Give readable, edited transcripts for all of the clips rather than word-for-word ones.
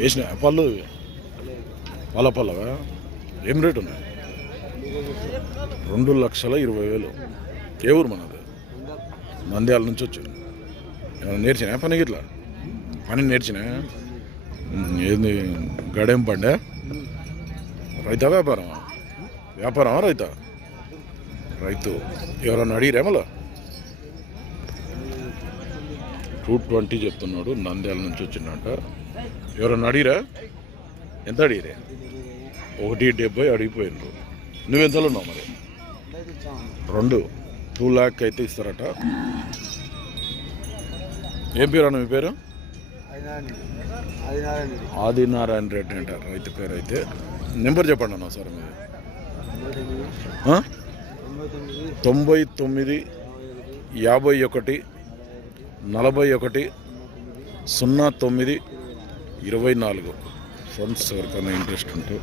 వేసిన పళ్ళు పల్లవా ఏం రేటు ఉన్నాయి? 2,20,000. ఏ ఊరు మనది? నంద్యాల నుంచి వచ్చింది. ఏమైనా నేర్చినా పని ఇట్లా? పని నేర్చినా? ఏంది గడేం పండే? రైతా వ్యాపారమా? వ్యాపారమా రైతా? రైతు. ఎవరన్నా అడిగిరా మళ్ళా? 220 చెప్తున్నాడు. నంద్యాల నుంచి వచ్చిందంట. ఎవరన్నా అడిగిరా? ఎంత అడిగిరే? 170 అడిగిపోయినారు. నువ్వెంతలో ఉన్నావు మరి? 2 lakh అయితే ఇస్తారట. ఏం పేరు అన్న మీ పేరు? ఆదినారాయణ రెడ్డి అంటారు రైతు పేరు. అయితే నెంబర్ చెప్పండి అన్న సార్ మీరు. 99 51 41 09 24. ఫ్రెండ్స్ ఎవరికైనా ఇంట్రెస్ట్ ఉంటే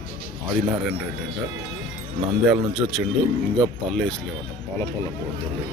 ఆదినారాయణ రెడ్డి అంట. నంద్యాల నుంచి వచ్చిండు. ఇంకా పల్లేసి లేవట. పాల పోతుంది.